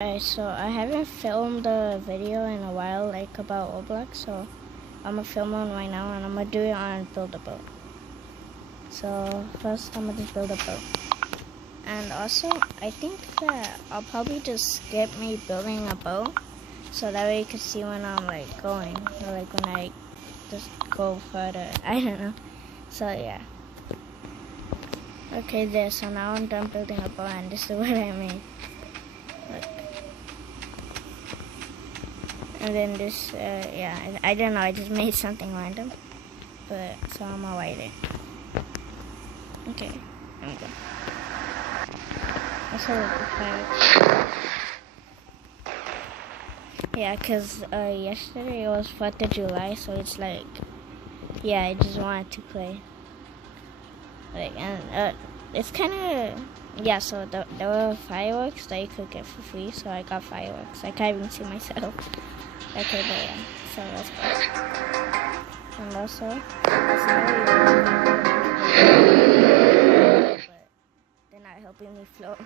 Alright, so I haven't filmed a video in a while, like about Roblox, so I'm gonna film one right now and I'm gonna do it on Build a Boat. So first I'm gonna just build a boat. And also, I think that I'll probably just skip me building a boat, so that way you can see when I'm like going, or like when I just go further, I don't know. So yeah. Okay, there, so now I'm done building a boat and this is what I made. Look. And then this, yeah, I don't know, I just made something random. But, so I'm gonna write it. Okay, there we go. Also, yeah, because yesterday it was 4th of July, so it's like, yeah, I just wanted to play. Like, and it's kind of, yeah, so there were fireworks that you could get for free, so I got fireworks. I can't even see myself. Okay, but yeah, so that's good. And also, it's but they're not helping me float.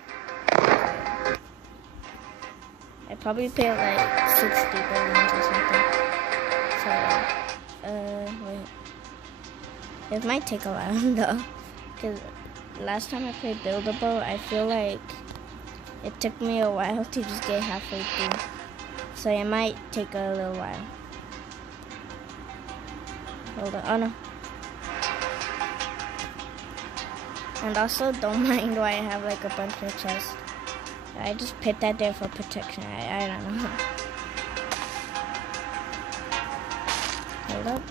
I probably paid like 60 billions or something. So, wait. It might take a while though, because last time I played Build a Boat, I feel like it took me a while to just get halfway through. So it might take a little while. Hold on. Oh no. And also, don't mind why I have like a bunch of chests. I just put that there for protection. I don't know. Hold up.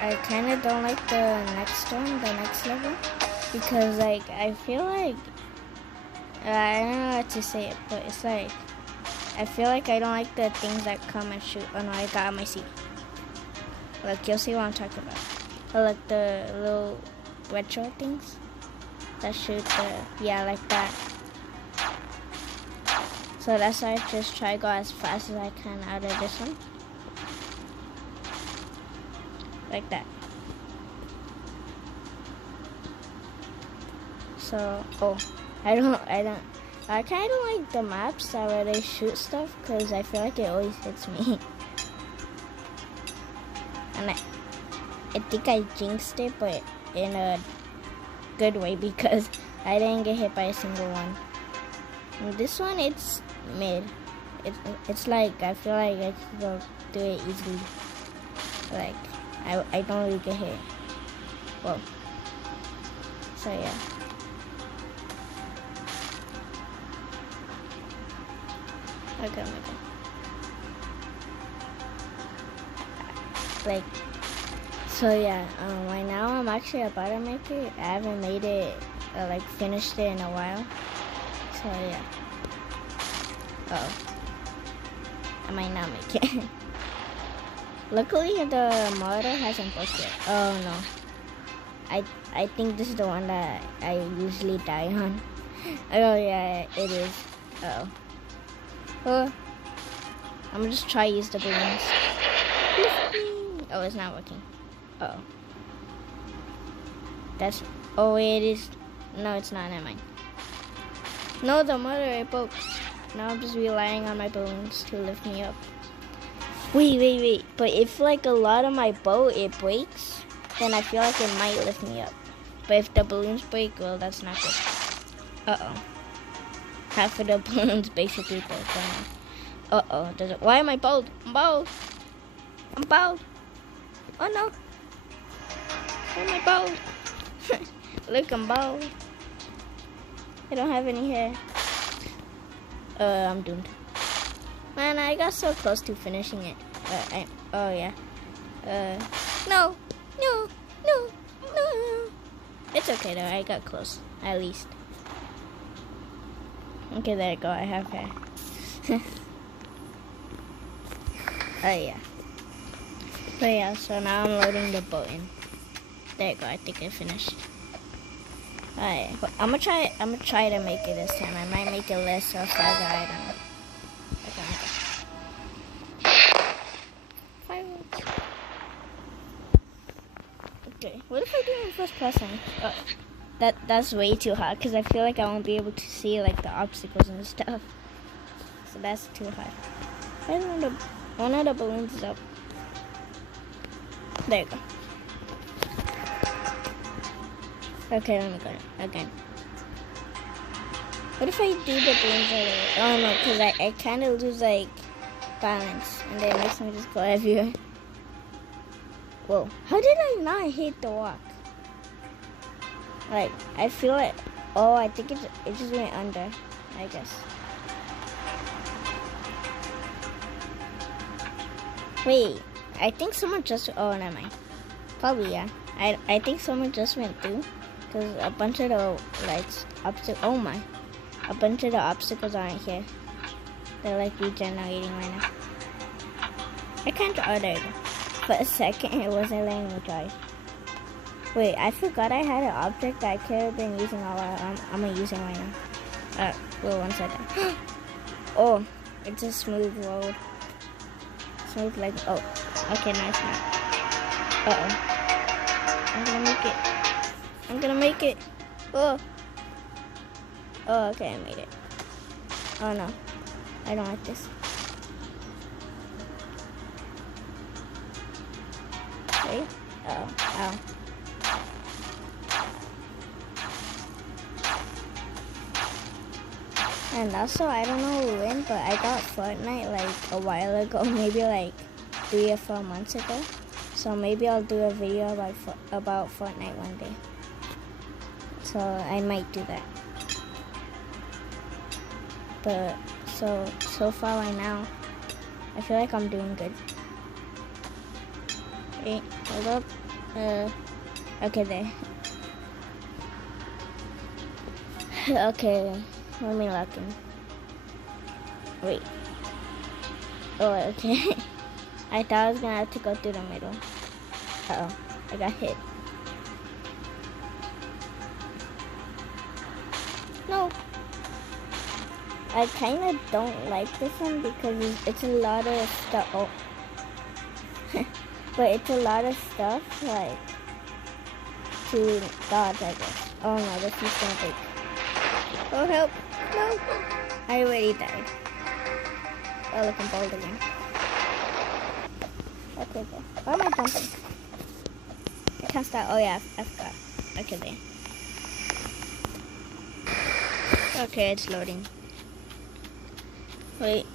I kind of don't like the next one, the next level, because like I feel like I don't know how to say it, but it's like I feel like I don't like the things that come and shoot. Oh no, I got on my seat. Look, you'll see what I'm talking about. Oh, look, the little retro things that shoot yeah, like that. So that's why I just try to go as fast as I can out of this one. Like that. So, I kind of like the maps that where they shoot stuff, because I feel like it always hits me. And I think I jinxed it, but in a good way, because I didn't get hit by a single one. And this one, it's mid. It's like, I feel like I can go do it easily. Like, I don't really get hit. Whoa. So yeah. Okay. Like, so yeah, right now I'm actually about to make it. I haven't made it, like finished it in a while. So yeah. I might not make it. Luckily the model hasn't broke yet. Oh no. I think this is the one that I usually die on. Oh yeah, it is. I'm gonna just try to use the balloons. Oh, it's not working. Oh, it is. No, it's not. Never mind. No, the motor, it broke. Now I'm just relying on my balloons to lift me up. Wait. But if like a lot of my boat, it breaks, then I feel like it might lift me up. But if the balloons break, well, that's not good. Half of the balloons basically broke down. Why am I bald? I'm bald. Oh no. Why am I bald? Look, I'm bald. I don't have any hair. I'm doomed. Man, I got so close to finishing it. Oh yeah. No. It's okay though, I got close, at least. Okay, there you go, I have hair. Oh yeah. But yeah, so now I'm loading the boat in. There you go, I think I finished. Alright, I'm gonna try to make it this time. I might make it less or farther, I don't know. Okay, what if I do it in first person? That's way too hard because I feel like I won't be able to see like the obstacles and stuff. So that's too hard. One of the balloons is up. There you go. Okay, let me go again. What if I do the balloons right away? Oh no, because I kind of lose like balance and then it makes me just go everywhere. Whoa, how did I not hit the walk? Like, I feel like, oh, I think it just went under, I guess. Wait, I think someone just, oh, never mind. Probably, yeah. I think someone just went through, because a bunch of the lights, oh my. A bunch of the obstacles aren't here. They're like regenerating right now. I can't, oh, there you go. For a second, it wasn't letting me drive. Wait, I forgot I had an object that I could have been using all while. I'm gonna use it right now. Wait 1 second. Oh, it's a smooth road. Smooth like, oh, okay, nice now. Uh-oh. I'm gonna make it. I'm gonna make it. Oh. Oh, okay, I made it. Oh no, I don't like this. Wait. Oh, ow. And also, I don't know when, but I got Fortnite like a while ago, maybe like 3 or 4 months ago. So maybe I'll do a video about Fortnite one day. So I might do that. But so far right now, I feel like I'm doing good. Wait, hold up. Okay, there. Okay, let me lock in. Wait. Oh, okay. I thought I was gonna have to go through the middle. Uh-oh, I got hit. No. I kind of don't like this one because it's a lot of stuff. Oh. But it's a lot of stuff, like, to dodge, I guess. Oh no, this is gonna break. Oh, help. No. I already died. Oh, look, I'm bold again. Okay, there. Why am I jumping? I can't start. Oh, yeah, I forgot. Okay, there. Okay, it's loading. Wait.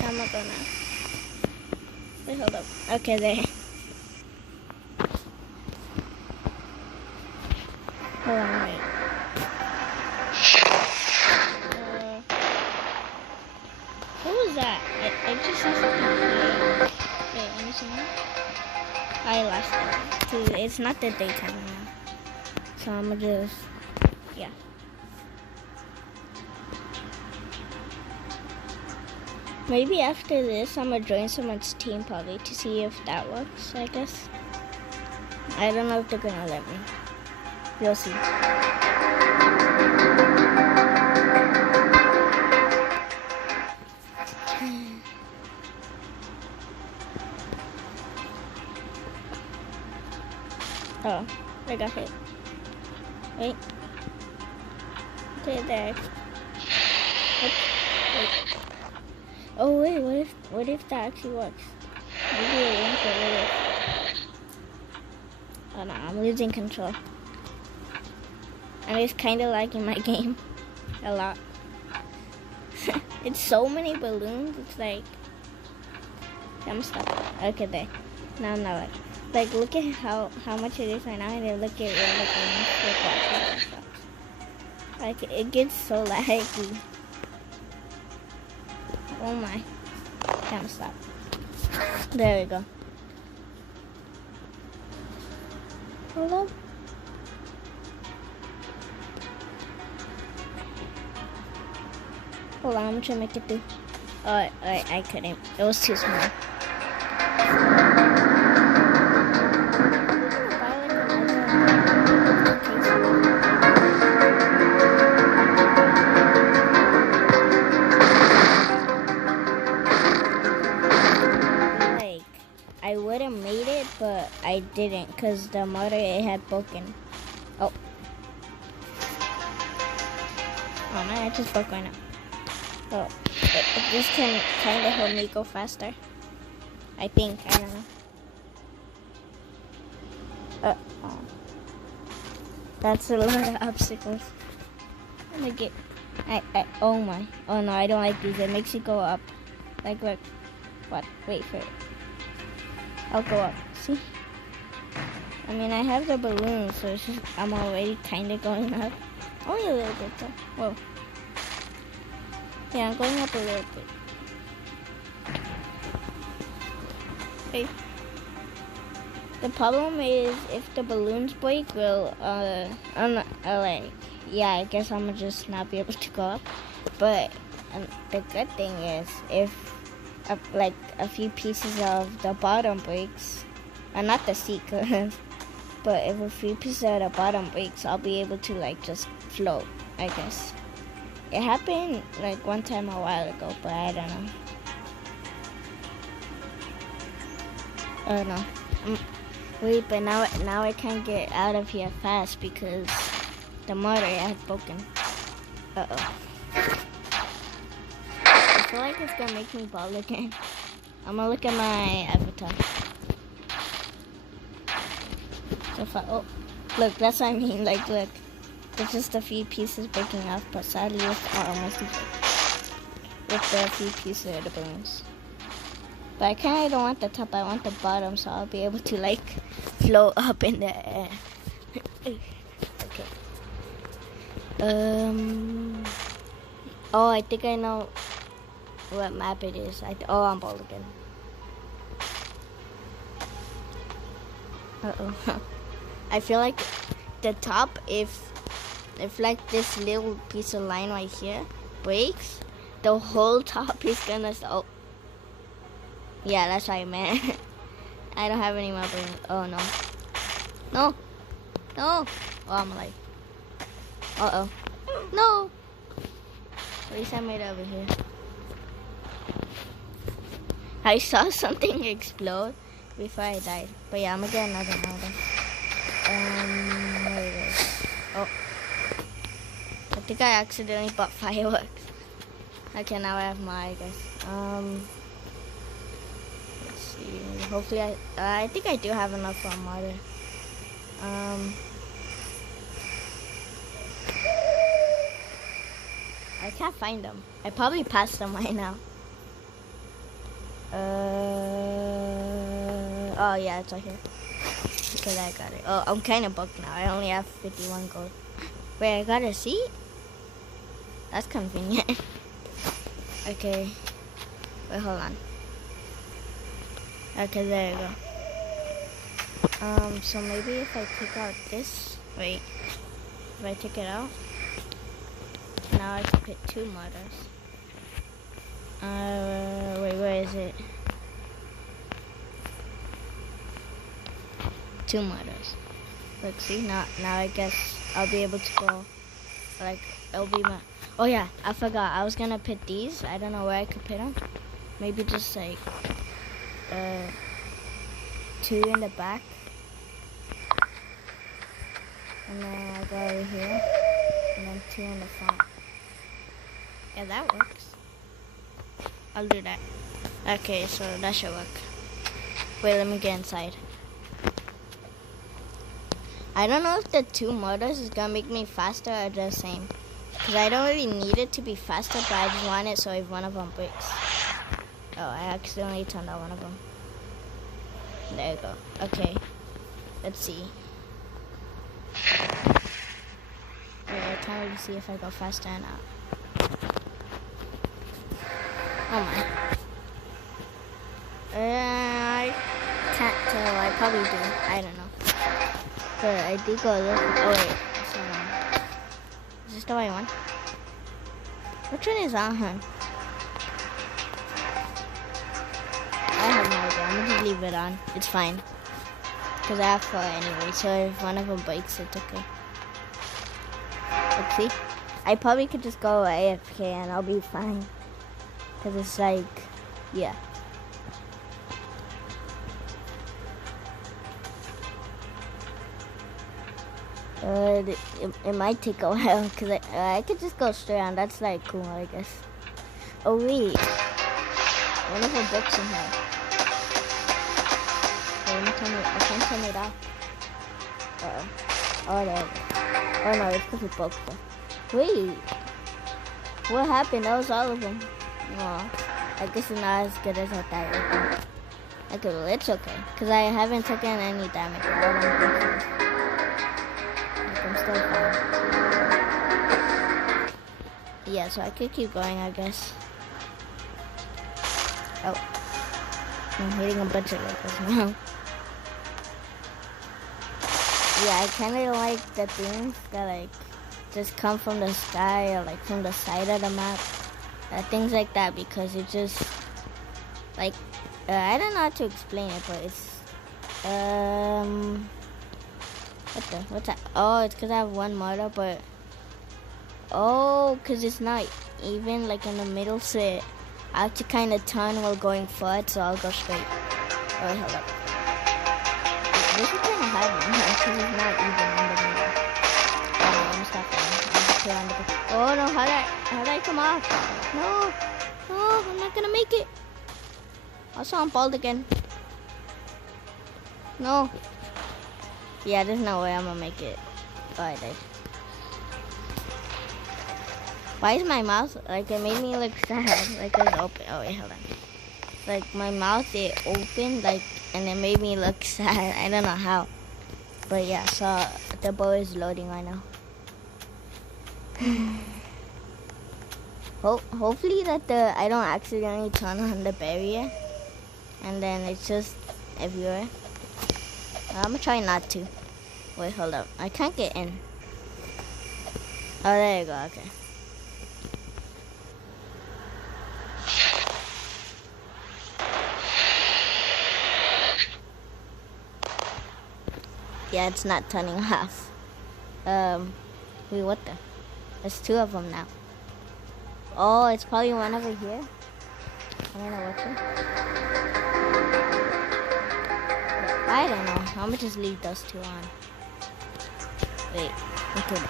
I'm not going now. Wait, hold up. Okay, there. Hold on, wait. What was that? I just saw something here. Wait, let me see that. I lost it. It's not the daytime now. So I'm gonna just, yeah. Maybe after this, I'm gonna join someone's team probably to see if that works, I guess. I don't know if they're gonna let me. You'll see. Oh, I got hit. Wait. Okay, there. Oops. Wait. Oh wait, what if that actually works? Maybe it won't, but what if? Oh no, I'm losing control. And it's kind of lagging my game a lot. It's so many balloons. It's like I'm stuck. Okay, there. Now I'm not like look at how much it is right now, and then look at where the balloons and stuff. Like it gets so laggy. Oh my. Can't stop. There we go. Hold up. Hold on, I'm trying to make it through. Oh, I couldn't. It was too small. I didn't, because the motor, it had broken. Oh. Oh man, I just broke right now. Oh, this can kind of help me go faster. I think, I don't know. Oh. That's a lot of obstacles. I'm gonna get, oh my, oh no, I don't like these. It makes you go up. Like, look, what, wait for it. I'll go up, see? I mean, I have the balloon, so it's just, I'm already kind of going up. Only a little bit though, whoa. Yeah, I'm going up a little bit. Hey. The problem is if the balloons break, well, yeah, I guess I'm gonna just not be able to go up. But the good thing is if like a few pieces of the bottom breaks, not the seat, but if a few pieces of the bottom breaks, I'll be able to like just float, I guess. It happened like one time a while ago, but I don't know. I don't know. Wait, but now I can't get out of here fast because the motor had broken. Uh-oh. I feel like it's gonna make me bald again. I'm gonna look at my avatar. So oh, look, that's what I mean. Like, look, there's just a few pieces breaking off, but sadly it's almost with the few pieces of the balloons. But I kind of don't want the top, I want the bottom, so I'll be able to like float up in the air. Okay. Oh, I think I know what map it is. Oh, I'm bald again. Uh-oh. I feel like the top, if like this little piece of line right here breaks, the whole top is gonna, oh. Yeah, that's what I meant. I don't have any more balloons. Oh no. No. No. Oh, I'm alive. Uh-oh. No. At least I made it over here. I saw something explode before I died. But yeah, I'm gonna get another model. There it is. Oh. I think I accidentally bought fireworks. Okay, now I have my, I guess. Hopefully I think I do have enough for a motor. I can't find them. I probably passed them right now. Oh yeah, it's right here. Okay, I got it. Oh, I'm kind of bugged now. I only have 51 gold. Wait, I got a seat? That's convenient. Okay. Wait, hold on. Okay, there you go. So maybe if I take out this, wait, if I take it out, now I can put 2 motors. Wait, where is it? 2 motors. Look, see, now I guess I'll be able to go, like, it'll be my, oh yeah, I forgot, I was gonna put these, I don't know where I could put them. Maybe just like, 2 in the back, and then I go over here, and then 2 in the front. Yeah, that works. I'll do that. Okay, so that should work. Wait, let me get inside. I don't know if the 2 motors is gonna make me faster or the same, because I don't really need it to be faster, but I just want it so if one of them breaks. Oh, I accidentally turned on one of them. There you go. Okay. Let's see. Wait, I can't really see if I go faster or not. Oh my. I can't tell. I probably do. I don't know. But I did go a little. Oh wait. That's the one. Is this the right one? Which one is on? I have no idea. I'm gonna just leave it on. It's fine. Because I have 4 anyway. So if one of them breaks, it's okay. Let's see. I probably could just go AFK and I'll be fine. Because it's like, yeah. It might take a while because I could just go straight on. That's like cool, I guess. Oh wait, wonderful books in here. Wait, I can't turn it off. Oh there. Oh no, it's because it broke. Wait, what happened? That was all of them. Oh, I guess it's not as good as I thought. Okay, well it's okay because I haven't taken any damage. I'm still fine. Yeah, so I could keep going, I guess. Oh, I'm hitting a bunch of levels now. Yeah, I kind of like the things that like just come from the sky or like from the side of the map, things like that, because it just like I don't know how to explain it, but it's what's that? Oh, it's because I have one mortar, but because it's not even like in the middle, so I have to kind of turn while going forward, so I'll go straight. Oh, hold up. This is kind of hard because it's not even in the middle. Oh, no, I'm stuck on the oh no, how did I come off? No, I'm not gonna make it. Also, I'm bald again. No. Yeah, there's no way I'm gonna make it. Oh, I died. Why is my mouth, like, it made me look sad, like it was open. Oh wait, hold on. Like my mouth, it opened, like, and it made me look sad. I don't know how. But yeah, so the boat is loading right now. Hopefully that I don't accidentally turn on the barrier. And then it's just everywhere. I'm gonna try not to. Wait, hold up. I can't get in. Oh, there you go. Okay. Yeah, it's not turning off. Wait, what the? There's two of them now. Oh, it's probably one over here. I don't know which one. I don't know. I'm gonna just leave those two on. Wait, okay.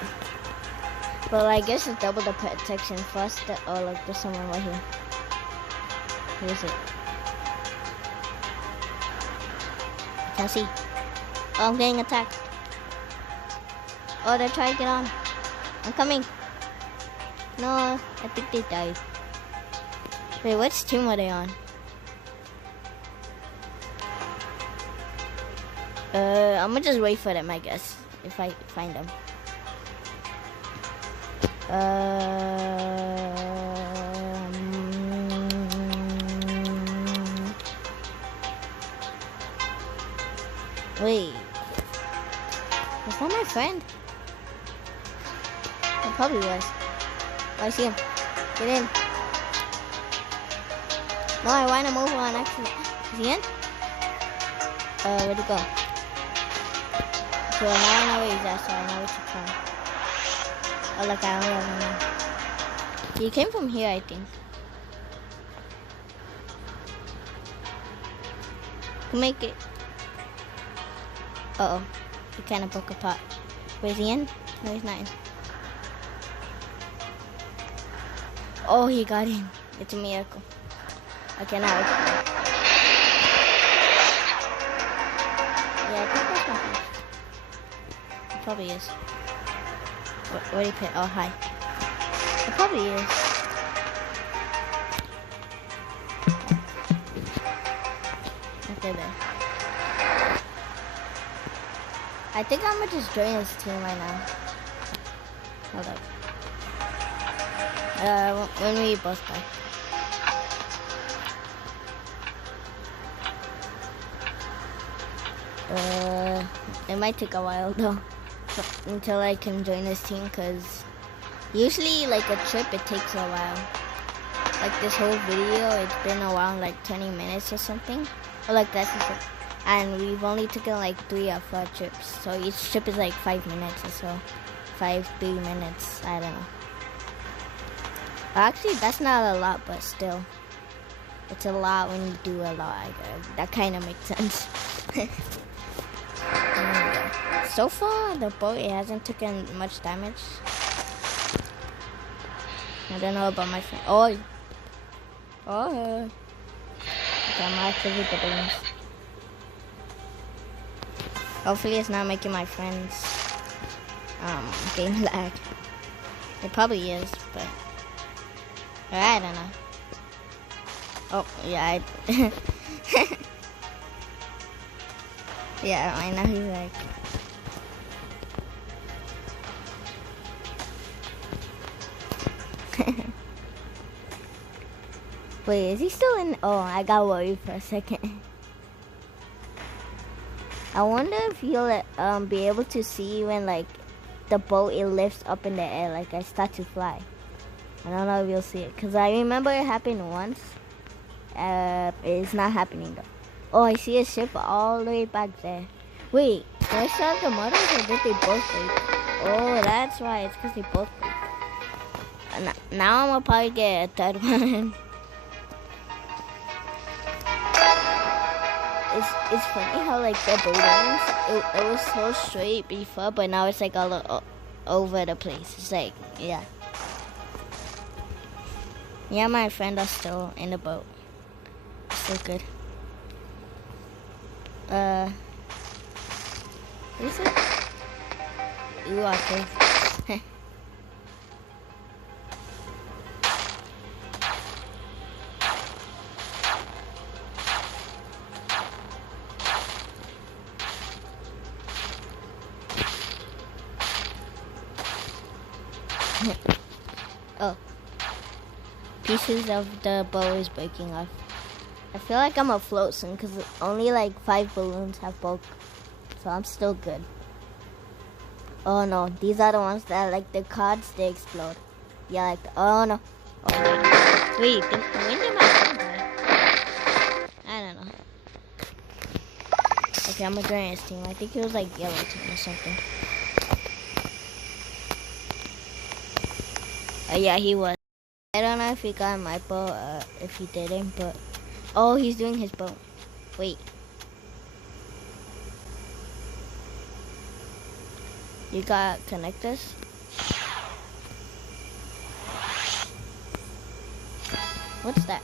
Well, I guess it's double the protection first. Oh, look, there's someone right here. Who is it? I can't see. Oh, I'm getting attacked. Oh, they're trying to get on. I'm coming. No, I think they died. Wait, which team are they on? I'm gonna just wait for them, I guess, if I find them. Wait. Was that my friend? It probably was. Oh, I see him. Get in. No, I want to move on accident. Is he in? Where'd he go? So now I know where he's at, so I know where to come. Oh, look, I only have him now. He came from here, I think. Can make it. Uh-oh. He kind of broke apart. Where's he in? No, he's not in. Oh, he got in. It's a miracle. Okay, now it's... Yeah, I think that's my friend. It probably is. Where did he put? Oh, hi. It probably is. Okay, there. I think I'm gonna just join this team right now. Hold up. When we both die. It might take a while though until I can join this team, because usually like a trip it takes a while. Like this whole video, it's been around like 20 minutes or something, or like that's the trip. And we've only taken like 3 or 4 trips, so each trip is like 5 minutes or so. 3 minutes, I don't know. Actually, that's not a lot, but still, it's a lot when you do a lot. That kind of makes sense. So far, the boat, it hasn't taken much damage. I don't know about my friend. Oh. Okay, I'm gonna activate the balloons. Hopefully it's not making my friends game lag. It probably is, but I don't know. Oh, yeah, yeah, I know he's like... Wait, is he still in? Oh, I got worried for a second. I wonder if you'll be able to see when like the boat it lifts up in the air, like I start to fly. I don't know if you'll see it, cause I remember it happened once. It's not happening though. Oh, I see a ship all the way back there. Wait, do I still have the motors or did they both break? Oh, that's why. It's cause they both break. Now I'm gonna probably get a third one. It's funny how like the balloons, it was so straight before, but now it's like all over the place. It's like, yeah. Yeah, my friend are still in the boat. Still good. What is it? Ooh, okay. Oh. Pieces of the bow is breaking off. I feel like I'm afloat soon because only like 5 balloons have bulk. So I'm still good. Oh no, these are the ones that like the cards, they explode. Yeah, like, oh no. Oh, wait, when did my phone die? I don't know. Okay, I'm gonna join his team. I think it was like yellow team or something. Oh yeah, he was. I don't know if he got my boat, if he didn't, but... Oh, he's doing his boat. Wait. You got connectors? What's that?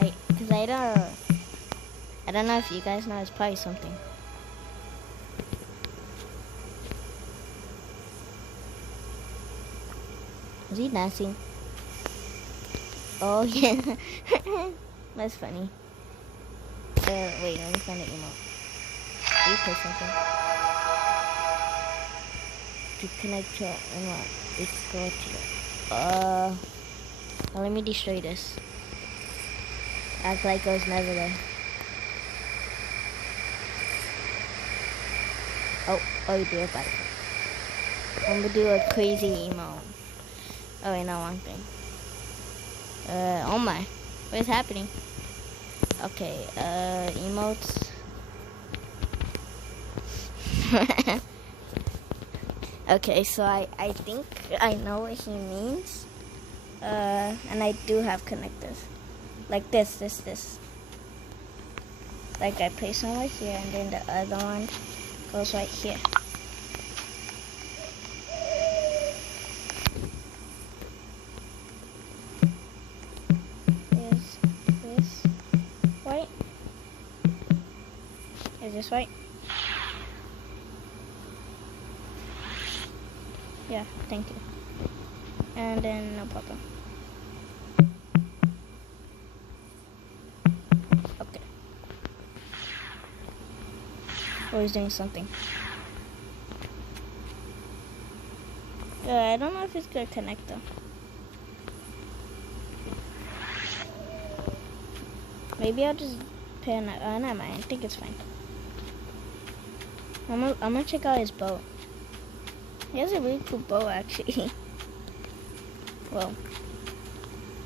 Hey, because I don't know if you guys know, it's probably something. Is he dancing? Oh yeah. That's funny. Wait, let me find the emote. You put something. To connect to emote, let's go to well, let me destroy this. Act like I was never there. Oh, you do it back. I'm gonna do a crazy emote. Oh wait, no, one thing. Oh my, what is happening? Okay, emotes. Okay, so I think I know what he means. And I do have connectors. Like this. Like I place one right here and then the other one goes right here. Is this right? Yeah, thank you. And then no problem. Okay. Oh, he's doing something. I don't know if it's gonna connect though. Maybe I'll just pay an never mind. I think it's fine. I'm gonna check out his boat. He has a really cool boat actually. Well,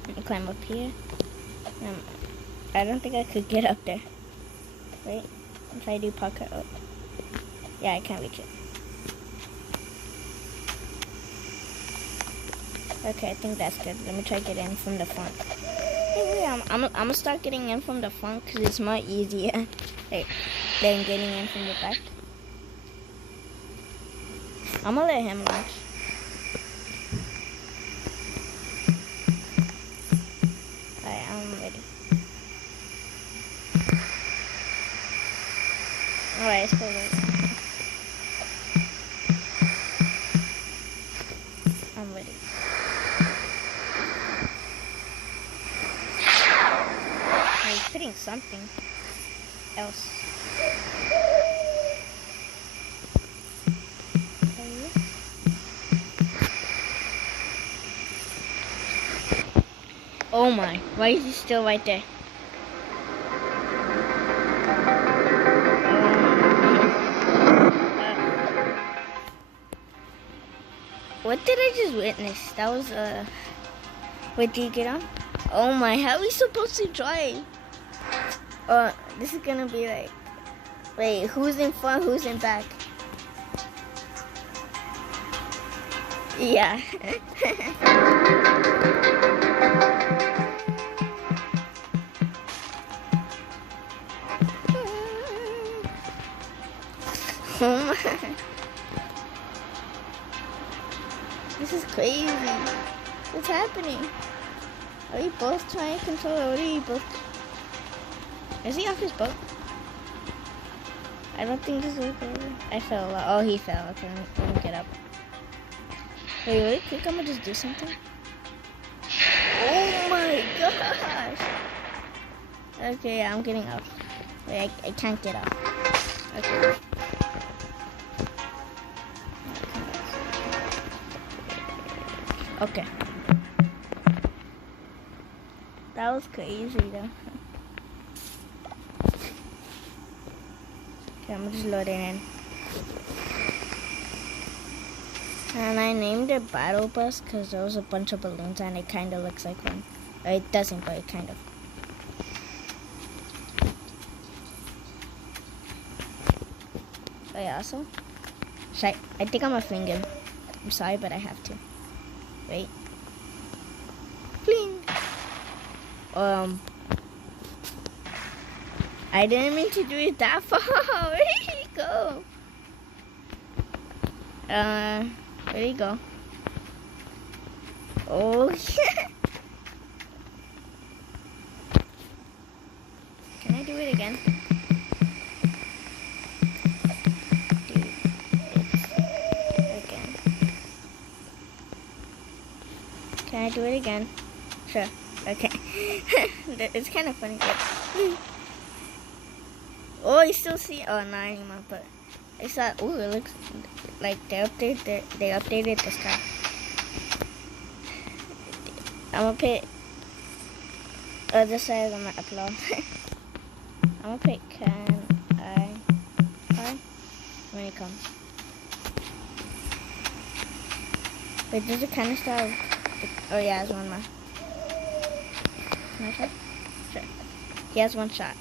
let me climb up here. I don't think I could get up there. Wait, if I do pocket up. Yeah, I can't reach it. Okay, I think that's good. Let me try getting in from the front. Hey, I'm gonna start getting in from the front because it's more easier than getting in from the back. I'm gonna let him launch. Alright, I'm ready. Alright, let's go right now. I'm ready. He's hitting something else. Oh my, why is he still right there? What did I just witness? That was, wait, did you get on? Oh my, how are we supposed to drive? This is gonna be like, wait, who's in front, who's in back? Yeah. Oh my. This is crazy. What's happening? Are we both trying to control it? What are you both? Is he off his boat? I don't think this is good. I fell a lot. Oh, he fell. Okay, let me get up. Wait, really quick, I'm gonna just do something. Oh my gosh! Okay, I'm getting up. Wait, I can't get up. Okay. Okay. That was crazy though. Okay, I'm just loading in. And I named it Battle Bus because there was a bunch of balloons and it kind of looks like one. It doesn't, but it kind of. Oh yeah, also. I think I'm a finger. I'm sorry, but I have to. Wait. Bling. I didn't mean to do it that far. Where did he go? Where did he go? Oh, yeah. Can I do it again? Dude, it's again. Can I do it again? Sure. Okay. It's kind of funny. Oh, you still see? Oh, not anymore. But I saw. Ooh, it looks like they updated the sky. I'm gonna put other side on my upload. I'm gonna put can I fly when it comes. Wait, does it kind of start? Oh yeah, there's one more. Can I try? Sure. He has one shot.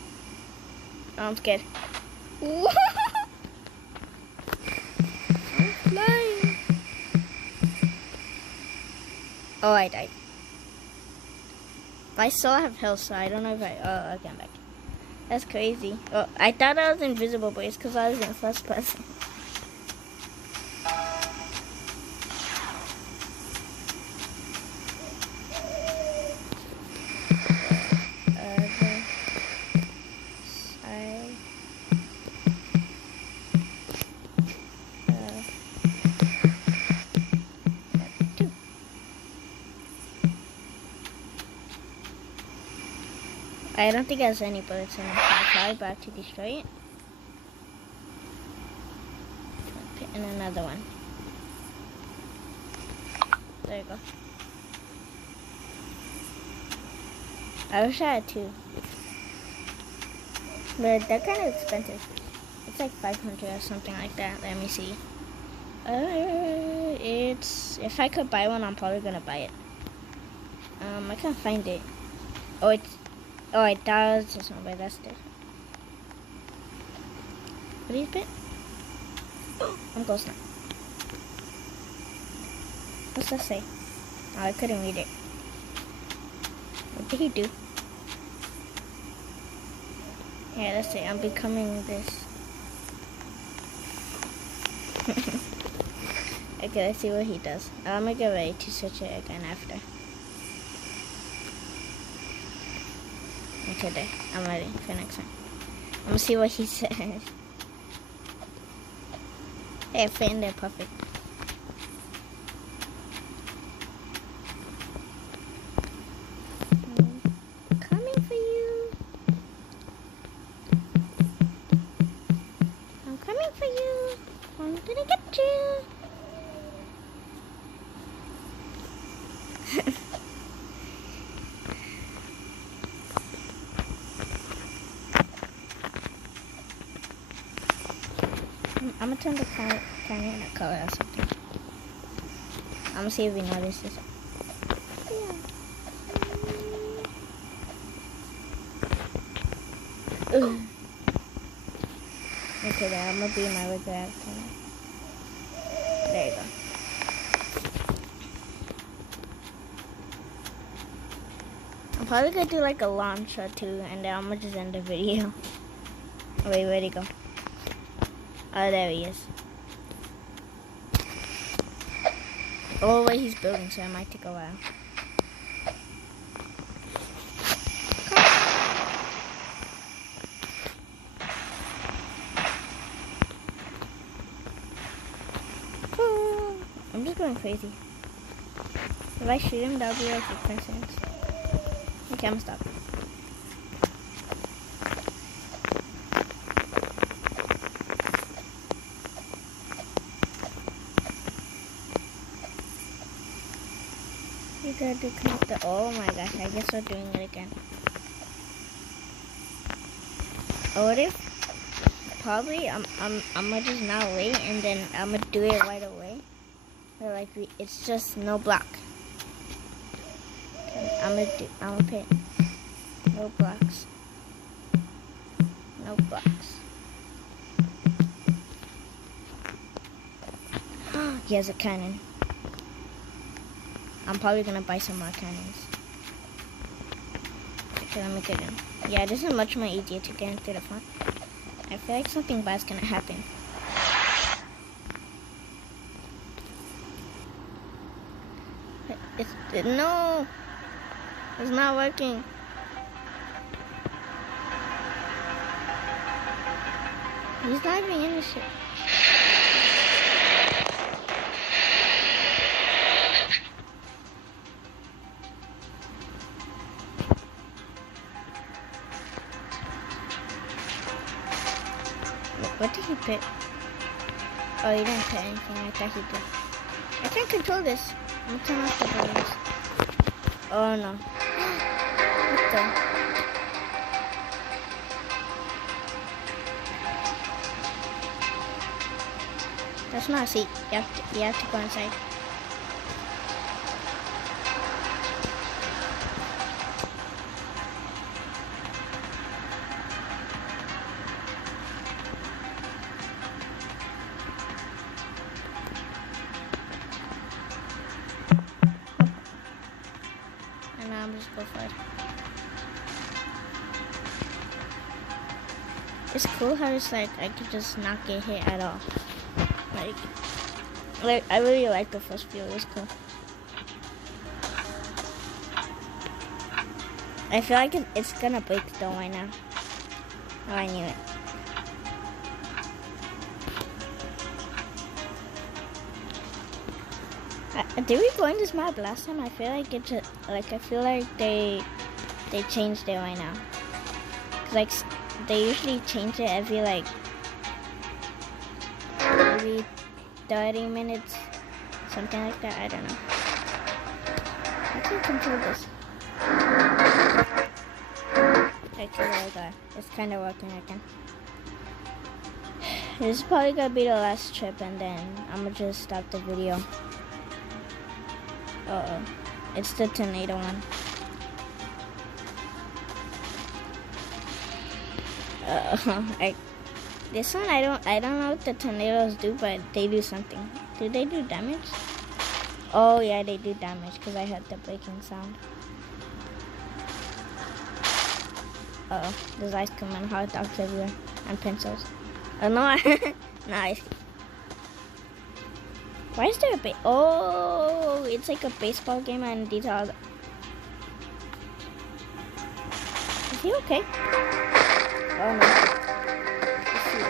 Oh, I'm scared. I'm flying. Oh, I died. I still have health, so I don't know if I... Oh, okay, I'm back. That's crazy. Oh, I thought I was invisible, but it's because I was in first person. I don't think there's any bullets in it. I'll try back to destroy it. Put in another one. There you go. I wish I had two. But they're kind of expensive. It's like 500 or something like that. Let me see. It's... If I could buy one, I'm probably gonna buy it. I can't find it. Oh, it's... Oh, it does or something, but that's different. What do you put? I'm close now. What's that say? Oh, I couldn't read it. What did he do? Yeah, that's it. I'm becoming this. Okay, let's see what he does. I'm gonna get ready to switch it again after. Okay, there. I'm ready for next time. I'm gonna see what he says. Hey, fit in there, perfect. Coming for you. I'm coming for you. I'm gonna get you. I'm gonna turn the camera in a color or something. I'm gonna see if he notices. Yeah. Okay, there. I'm gonna be my regular avatar. There you go. I'm probably gonna do like a launch or two, and then I'm gonna just end the video. Wait, where'd he go? Oh, there he is. Oh, wait, he's building, so it might take a while. I'm just going crazy. If I shoot him, that'll be like 6 seconds. Okay, I'm gonna stop. You gotta connect the. Oh my gosh! I guess we're doing it again. Or what if? Probably I'm gonna just not wait, and then I'm gonna do it right away. But like it's just no block. Okay, I'm gonna put no blocks. No blocks. He has a cannon. I'm probably gonna buy some more cannons. Okay, let me get in. Yeah, this is much more easier to get into the front. I feel like something bad's gonna happen. No! It's not working. He's not even in the ship. What did he pick? Oh, he didn't pick anything. I thought he did. I can't control this. I'm gonna turn off the balloons. Oh no. What the? That's not a seat. You have to go inside. And now I'm just go for it. It's cool how it's like I could just not get hit at all. Like I really like the first view. It was cool. I feel like it's gonna break though right now. Oh, I knew it. Did we go in this map last time? I feel like it's like I feel like they changed it right now. 'Cause like they usually change it every like maybe 30 minutes, something like that. I don't know. I can't control this. Okay, there we go. It's kind of working again. This is probably gonna be the last trip, and then I'm gonna just stop the video. Uh-oh. It's the tornado one. This one I don't know what the tornadoes do, but they do something. Do they do damage? Oh yeah, they do damage because I heard the breaking sound. Uh-oh. There's ice cream and hot dogs everywhere and pencils. Oh no, nice. Why is there a oh, it's like a baseball game and these are... Is he okay? Oh no. Let's see.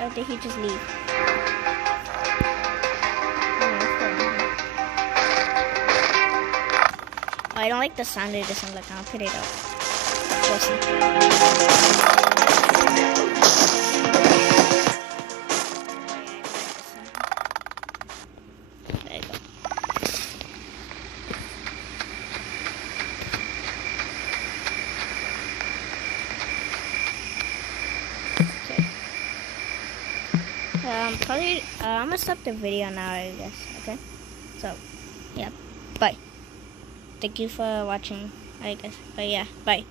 Or did he just leave? Oh, I don't like the sound it doesn't look. I'll put it up. We'll see. There you go. Probably, I'm gonna stop the video now, I guess, okay? So, yeah, bye. Thank you for watching, I guess. But yeah, bye.